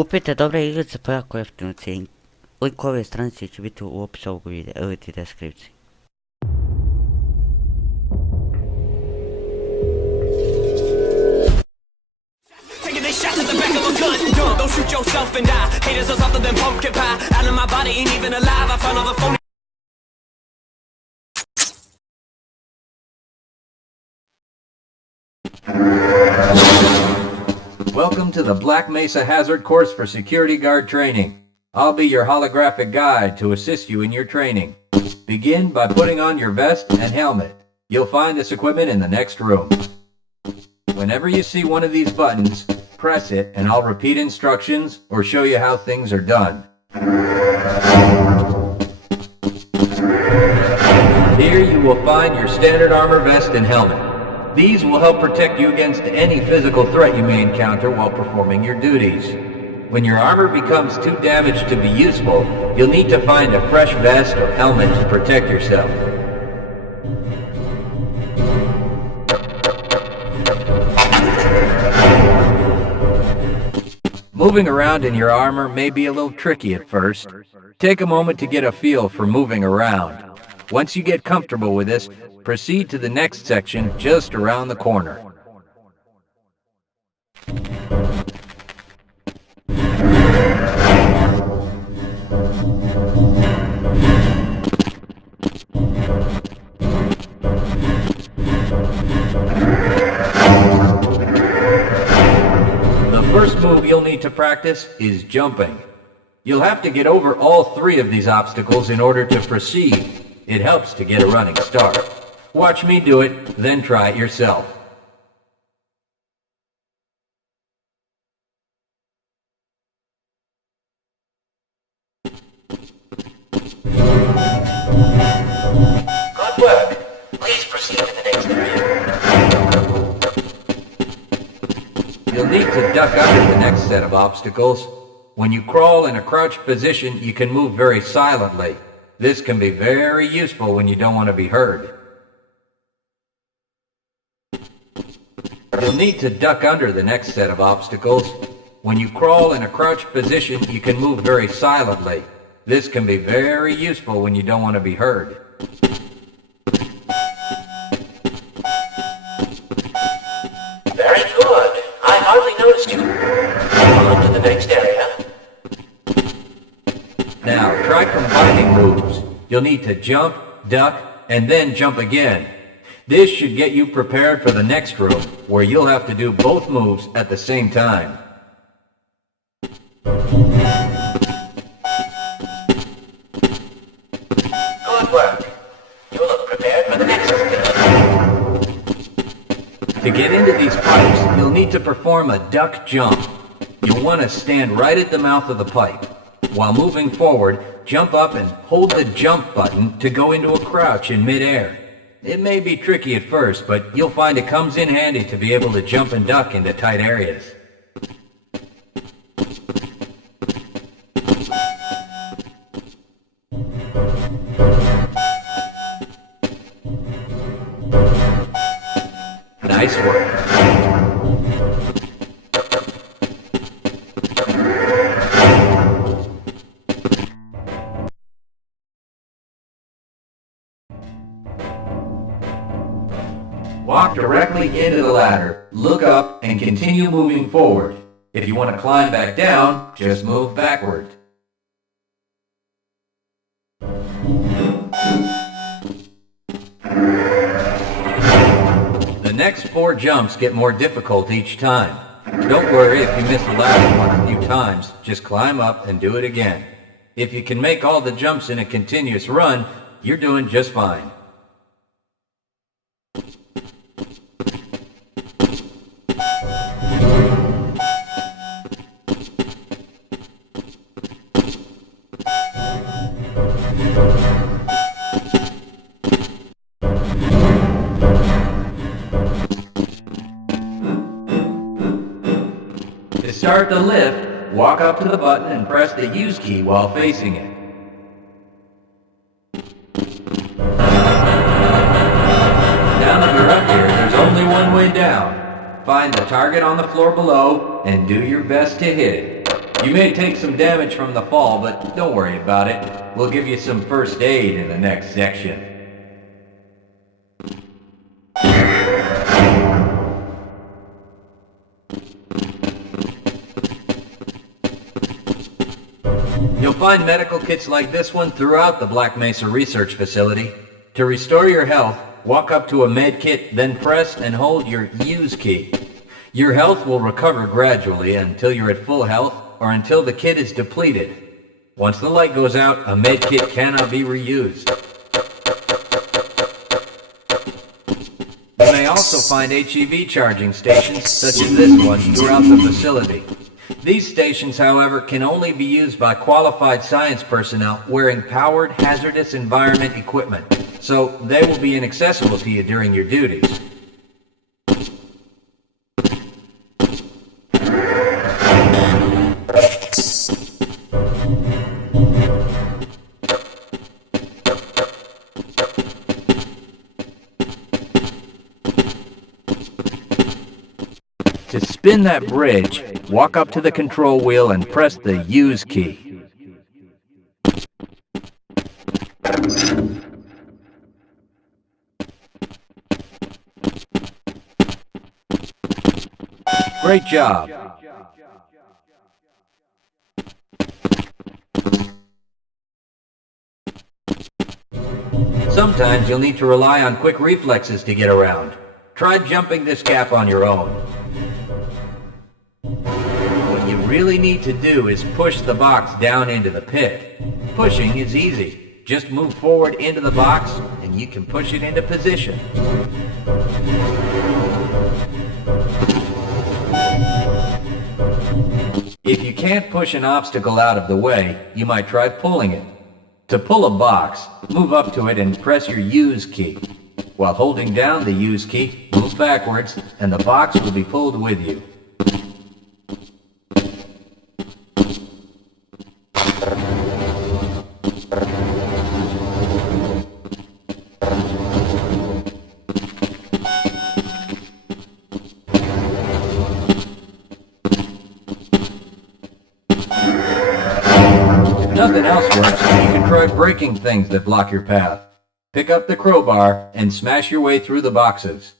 Kupite dobre igrice po jako jeftinu cijeni. Link ove stranice će biti u opisu ovog videa ili ti deskripciji. Shot to the back of a gun, don't shoot yourself and die. Haters are softer than pumpkin pie. Out of my body, ain't even alive. I found all the phony. Welcome to the Black Mesa Hazard course for security guard training. I'll be your holographic guide to assist you in your training. Begin by putting on your vest and helmet. You'll find this equipment in the next room. Whenever you see one of these buttons, press it and I'll repeat instructions or show you how things are done. Here you will find your standard armor vest and helmet. These will help protect you against any physical threat you may encounter while performing your duties. When your armor becomes too damaged to be useful, you'll need to find a fresh vest or helmet to protect yourself. Moving around in your armor may be a little tricky at first. Take a moment to get a feel for moving around. Once you get comfortable with this, proceed to the next section just around the corner. The first move you'll need to practice is jumping. You'll have to get over all three of these obstacles in order to proceed. It helps to get a running start. Watch me do it, then try it yourself. Good work. Please proceed to the next area. You'll need to duck under the next set of obstacles. When you crawl in a crouched position, you can move very silently. This can be very useful when you don't want to be heard. You'll need to duck under the next set of obstacles. When you crawl in a crouched position, you can move very silently. This can be very useful when you don't want to be heard. Very good. I hardly noticed you. On to the next area. Now, try combining moves. You'll need to jump, duck, and then jump again. This should get you prepared for the next room, where you'll have to do both moves at the same time. Good work. You look prepared for the next one. To get into these pipes, you'll need to perform a duck jump. You'll want to stand right at the mouth of the pipe. While moving forward, jump up and hold the jump button to go into a crouch in midair. It may be tricky at first, but you'll find it comes in handy to be able to jump and duck into tight areas. Nice work. Walk directly into the ladder, look up, and continue moving forward. If you want to climb back down, just move backward. The next 4 jumps get more difficult each time. Don't worry if you miss the last one a few times, just climb up and do it again. If you can make all the jumps in a continuous run, you're doing just fine. To start the lift, walk up to the button and press the use key while facing it. Now that you're up here, there's only one way down. Find the target on the floor below and do your best to hit it. You may take some damage from the fall, but don't worry about it. We'll give you some first aid in the next section. You'll find medical kits like this one throughout the Black Mesa Research Facility. To restore your health, walk up to a med kit, then press and hold your use key. Your health will recover gradually until you're at full health or until the kit is depleted. Once the light goes out, a med kit cannot be reused. You may also find HEV charging stations, such as this one, throughout the facility. These stations, however, can only be used by qualified science personnel wearing powered, hazardous environment equipment, so they will be inaccessible to you during your duties. To spin that bridge, walk up to the control wheel and press the use key. Great job. Sometimes you'll need to rely on quick reflexes to get around. Try jumping this gap on your own. What you really need to do is push the box down into the pit. Pushing is easy. Just move forward into the box and you can push it into position. If you can't push an obstacle out of the way, you might try pulling it. To pull a box, move up to it and press your use key. While holding down the use key, move backwards and the box will be pulled with you. If nothing else works, you can try breaking things that block your path. Pick up the crowbar and smash your way through the boxes.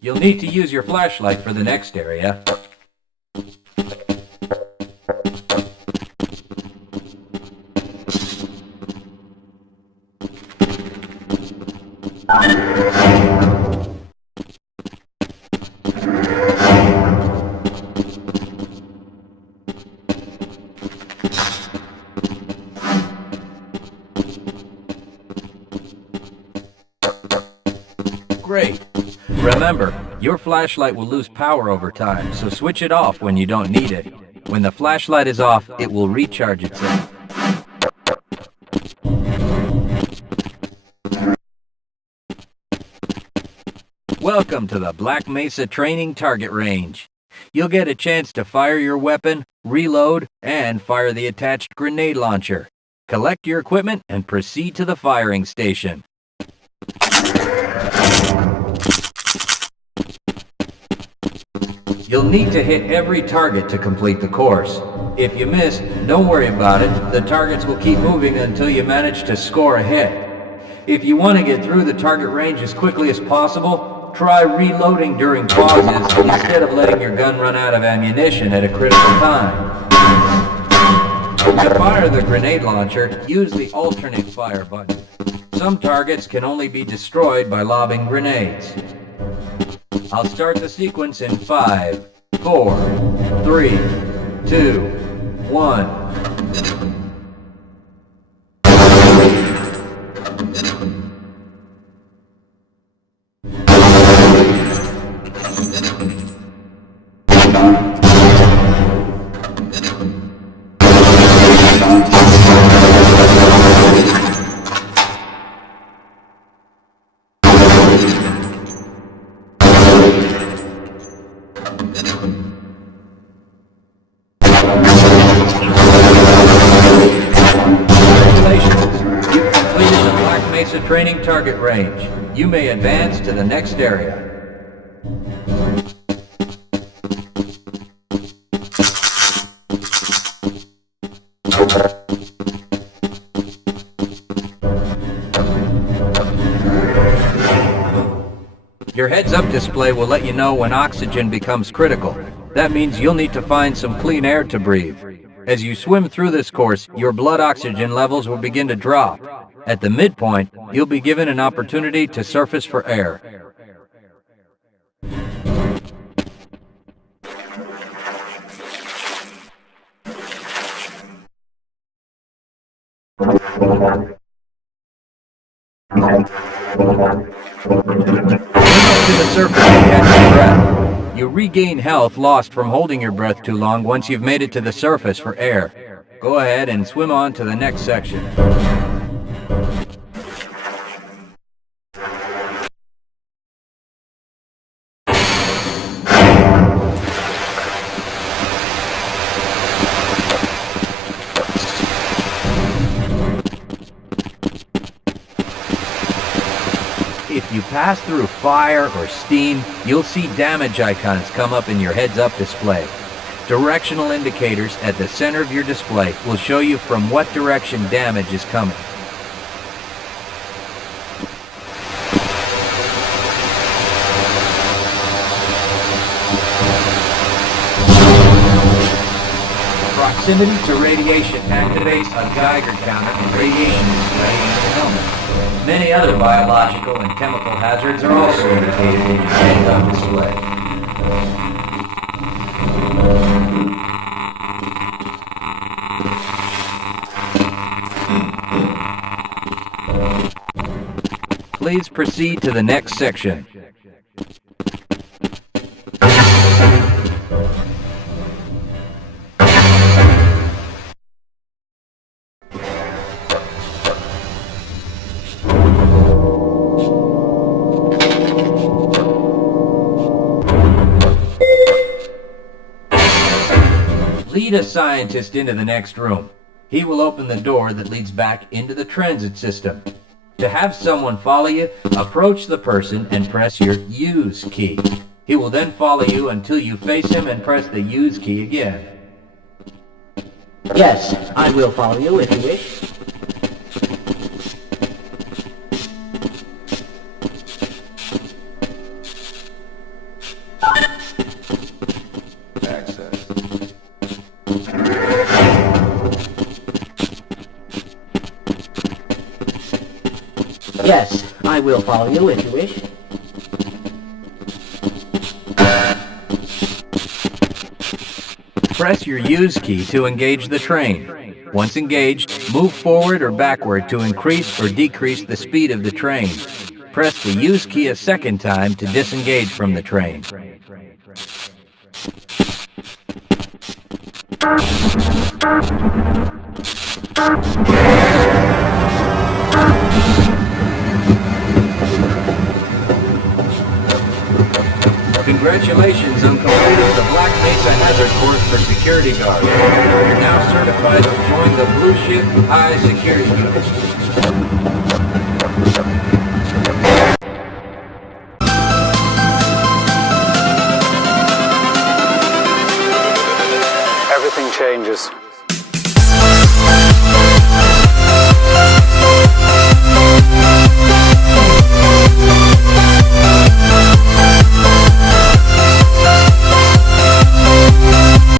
You'll need to use your flashlight for the next area. Great. Remember, your flashlight will lose power over time, so switch it off when you don't need it. When the flashlight is off, it will recharge itself. Welcome to the Black Mesa Training Target Range. You'll get a chance to fire your weapon, reload, and fire the attached grenade launcher. Collect your equipment and proceed to the firing station. You'll need to hit every target to complete the course. If you miss, don't worry about it. The targets will keep moving until you manage to score a hit. If you want to get through the target range as quickly as possible, try reloading during pauses instead of letting your gun run out of ammunition at a critical time. To fire the grenade launcher, use the alternate fire button. Some targets can only be destroyed by lobbing grenades. I'll start the sequence in 5, 4, 3, 2, 1. Congratulations! You've completed the Black Mesa training target range. You may advance to the next area. Your heads-up display will let you know when oxygen becomes critical. That means you'll need to find some clean air to breathe. As you swim through this course, your blood oxygen levels will begin to drop. At the midpoint, you'll be given an opportunity to surface for air. To the surface and catch your breath. You regain health lost from holding your breath too long once you've made it to the surface for air. Go ahead and swim on to the next section. If you pass through fire or steam, you'll see damage icons come up in your heads-up display. Directional indicators at the center of your display will show you from what direction damage is coming. Proximity to radiation activates a Geiger counter and radiation display in your helmet. Many other biological and chemical hazards are also indicated in your heads-up display. Please proceed to the next section. Lead a scientist into the next room. He will open the door that leads back into the transit system. To have someone follow you, approach the person and press your use key. He will then follow you until you face him and press the use key again. Yes, I will follow you if you wish. Yes, I will follow you if you wish. Press your use key to engage the train. Once engaged, move forward or backward to increase or decrease the speed of the train. Press the use key a second time to disengage from the train. Congratulations on completing the Black Mesa Hazard course for security guards. You're now certified to join the Blue Shift High Security Unit. Everything changes.